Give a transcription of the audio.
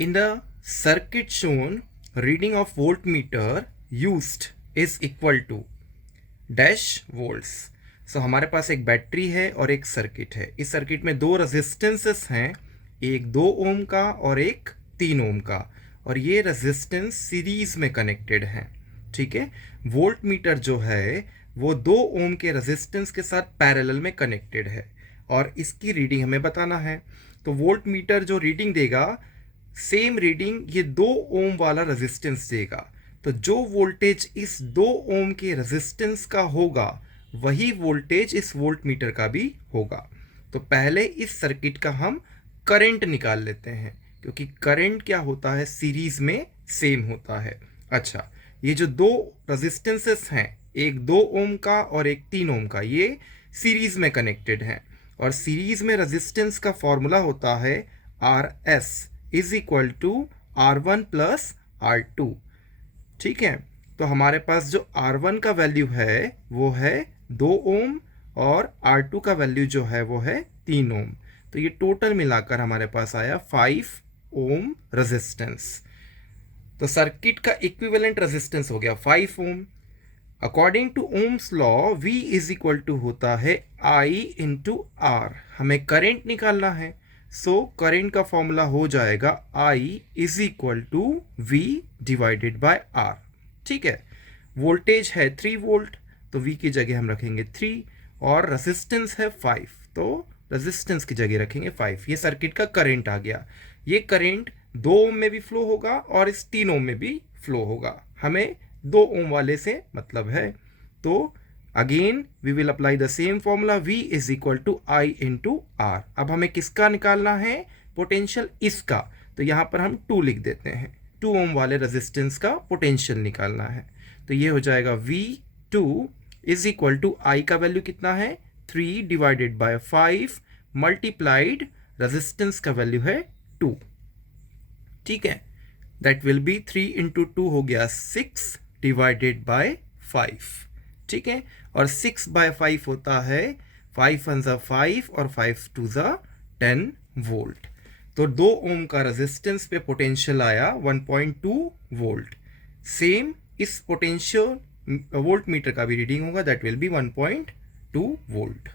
In the circuit shown, reading of voltmeter used is equal to dash volts. So हमारे पास एक battery है और एक सर्किट है। इस सर्किट में दो रेजिस्टेंसेस हैं, एक 2 ओम का और एक 3 ओम का, और ये रेजिस्टेंस सीरीज में कनेक्टेड हैं। ठीक है, वोल्ट मीटर जो है वो 2 ओम के रेजिस्टेंस के साथ पैरेलल में कनेक्टेड है और इसकी रीडिंग हमें बताना है। तो वोल्ट मीटर जो रीडिंग देगा, सेम रीडिंग ये 2 ओम वाला रेजिस्टेंस देगा। तो जो वोल्टेज इस 2 ओम के रेजिस्टेंस का होगा वही वोल्टेज इस वोल्ट मीटर का भी होगा। तो पहले इस सर्किट का हम करंट निकाल लेते हैं, क्योंकि करंट क्या होता है, सीरीज में सेम होता है। अच्छा, ये जो 2 रेजिस्टेंसेस हैं, एक 2 ओम का और एक 3 ओम का, ये सीरीज में कनेक्टेड हैं और सीरीज में रेजिस्टेंस का फॉर्मूला होता है RS is equal to R1 plus R2। ठीक है, तो हमारे पास जो R1 का वैल्यू है वो है 2 ओम और R2 का वैल्यू जो है वो है 3 ओम। तो ये टोटल मिलाकर हमारे पास आया 5 ओम रेजिस्टेंस। तो सर्किट का इक्विवेलेंट रेजिस्टेंस हो गया 5 ohm. According to ohm's law V is equal to होता है I इंटू R। हमें करेंट निकालना है, सो करेंट का फॉर्मूला हो जाएगा I is equal to V divided by R। ठीक है, वोल्टेज है 3 वोल्ट, तो V की जगह हम रखेंगे 3 और रेजिस्टेंस है 5, तो रेजिस्टेंस की जगह रखेंगे 5। ये सर्किट का करंट आ गया। ये करंट 2 ओम में भी फ्लो होगा और इस 3 ओम में भी फ्लो होगा। हमें 2 ओम वाले से मतलब है, तो again we will apply the same formula V is equal to I into R। अब हमें किसका निकालना है, पोटेंशियल इसका, तो यहाँ पर हम 2 लिख देते हैं। 2 ओम वाले रेजिस्टेंस का पोटेंशियल निकालना है, तो ये हो जाएगा V2 is equal to I का वैल्यू कितना है 3 डिवाइडेड बाय 5 मल्टीप्लाइड रेजिस्टेंस का वैल्यू है 2। ठीक है, दैट विल बी 3 इंटू 2 हो गया 6 डिवाइडेड बाय 5। ठीक है, और 6 बाय 5 होता है 5 1 ज़ा 5 और 5 2 ज़ा 10 वोल्ट। तो 2 ओम का रेजिस्टेंस पे पोटेंशियल आया 1.2 वोल्ट। सेम इस पोटेंशियल वोल्ट मीटर का भी रीडिंग होगा, दैट विल बी 1.2 वोल्ट।